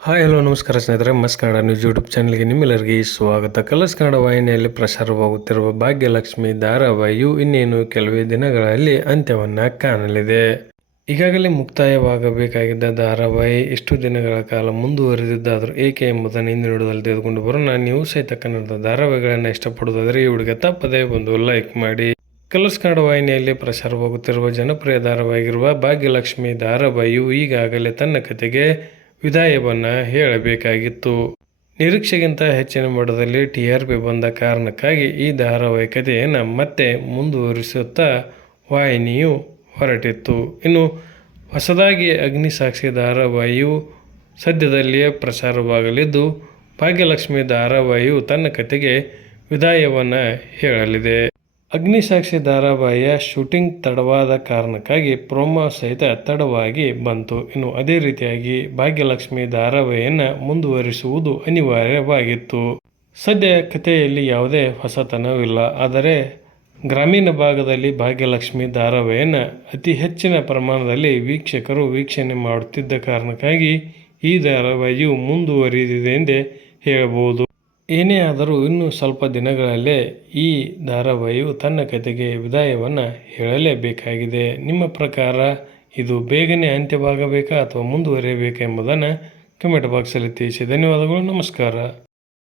Hi hello ನಮಸ್ಕಾರ ಸ್ನೇಹಿತರೆ, ಮಸ್ ಕನ್ನಡ ನ್ಯೂಸ್ ಯೂಟ್ಯೂಬ್ ಚಾನಲ್ಗೆ ನಿಮ್ಮೆಲ್ಲರಿಗೆ ಸ್ವಾಗತ. ಕಲರ್ಸ್ ಕನ್ನಡ ವಾಹಿನಿಯಲ್ಲಿ ಪ್ರಸಾರವಾಗುತ್ತಿರುವ ಭಾಗ್ಯಲಕ್ಷ್ಮಿ ಧಾರಾವಾಹಿಯು ಇನ್ನೇನು ಕೆಲವೇ ದಿನಗಳಲ್ಲಿ ಅಂತ್ಯವನ್ನು ಕಾಣಲಿದೆ. ಈಗಾಗಲೇ ಮುಕ್ತಾಯವಾಗಬೇಕಾಗಿದ್ದ ಧಾರಾವಾಹಿ ಇಷ್ಟು ದಿನಗಳ ಕಾಲ ಮುಂದುವರೆದಿದ್ದಾದರೂ ಏಕೆ ಎಂಬುದನ್ನು ಇಂದಿನ ವಿಡಿಯೋದಲ್ಲಿ ತೆಗೆದುಕೊಂಡು ಬರೋಣ. ನೀವು ಸಹಿತ ಕನ್ನಡದ ಧಾರಾವಾಹಿಗಳನ್ನು ಇಷ್ಟಪಡುವುದಾದರೆ ಈ ವಿಡಿಯೋಗೆ ತಪ್ಪದೇ ಒಂದು ಲೈಕ್ ಮಾಡಿ. ಕಲರ್ಸ್ ಕನ್ನಡ ವಾಹಿನಿಯಲ್ಲಿ ಪ್ರಸಾರವಾಗುತ್ತಿರುವ ಜನಪ್ರಿಯ ಧಾರಾವಾಹಿಯಾಗಿರುವ ಭಾಗ್ಯಲಕ್ಷ್ಮಿ ಧಾರಾವಾಹಿಯು ಈಗಾಗಲೇ ತನ್ನ ಕತೆಗೆ ವಿದಾಯವನ್ನು ಹೇಳಬೇಕಾಗಿತ್ತು. ನಿರೀಕ್ಷೆಗಿಂತ ಹೆಚ್ಚಿನ ಮಟ್ಟದಲ್ಲಿ TRP ಬಂದ ಕಾರಣಕ್ಕಾಗಿ ಈ ಧಾರಾವಾಹಿ ಕಥೆಯನ್ನು ಮತ್ತೆ ಮುಂದುವರಿಸುತ್ತಾ ವಾಹಿನಿಯು ಹೊರಟಿತ್ತು. ಇನ್ನು ಹೊಸದಾಗಿ ಅಗ್ನಿಸಾಕ್ಷಿ ಧಾರಾವಾಹಿಯು ಸದ್ಯದಲ್ಲಿಯೇ ಪ್ರಸಾರವಾಗಲಿದ್ದು, ಭಾಗ್ಯಲಕ್ಷ್ಮಿ ಧಾರಾವಾಹಿಯು ತನ್ನ ಕಥೆಗೆ ವಿದಾಯವನ್ನು ಹೇಳಲಿದೆ. ಅಗ್ನಿಸಾಕ್ಷಿ ಧಾರಾವಾಹಿಯ ಶೂಟಿಂಗ್ ತಡವಾದ ಕಾರಣಕ್ಕಾಗಿ ಪ್ರೊಮೋ ಸಹಿತ ತಡವಾಗಿ ಬಂತು. ಇನ್ನು ಅದೇ ರೀತಿಯಾಗಿ ಭಾಗ್ಯಲಕ್ಷ್ಮಿ ಧಾರಾವಾಹಿಯನ್ನು ಮುಂದುವರಿಸುವುದು ಅನಿವಾರ್ಯವಾಗಿತ್ತು. ಸದ್ಯ ಕಥೆಯಲ್ಲಿ ಯಾವುದೇ ಹೊಸತನವಿಲ್ಲ. ಆದರೆ ಗ್ರಾಮೀಣ ಭಾಗದಲ್ಲಿ ಭಾಗ್ಯಲಕ್ಷ್ಮಿ ಧಾರಾವಾಹಿಯನ್ನು ಅತಿ ಹೆಚ್ಚಿನ ಪ್ರಮಾಣದಲ್ಲಿ ವೀಕ್ಷಕರು ವೀಕ್ಷಣೆ ಮಾಡುತ್ತಿದ್ದ ಕಾರಣಕ್ಕಾಗಿ ಈ ಧಾರಾವಾಹಿಯು ಮುಂದುವರಿದಿದೆ ಎಂದೇ ಹೇಳಬಹುದು. ಏನೇ ಆದರೂ ಇನ್ನು ಸ್ವಲ್ಪ ದಿನಗಳಲ್ಲೇ ಈ ಧಾರಾವಾಹಿಯು ತನ್ನ ಕಥೆಗೆ ವಿದಾಯವನ್ನು ಹೇಳಲೇಬೇಕಾಗಿದೆ. ನಿಮ್ಮ ಪ್ರಕಾರ ಇದು ಬೇಗನೆ ಅಂತ್ಯವಾಗಬೇಕಾ ಅಥವಾ ಮುಂದುವರಿಯಬೇಕಾ ಎಂಬುದನ್ನು ಕಮೆಂಟ್ ಬಾಕ್ಸಲ್ಲಿ ತಿಳಿಸಿ. ಧನ್ಯವಾದಗಳು. ನಮಸ್ಕಾರ.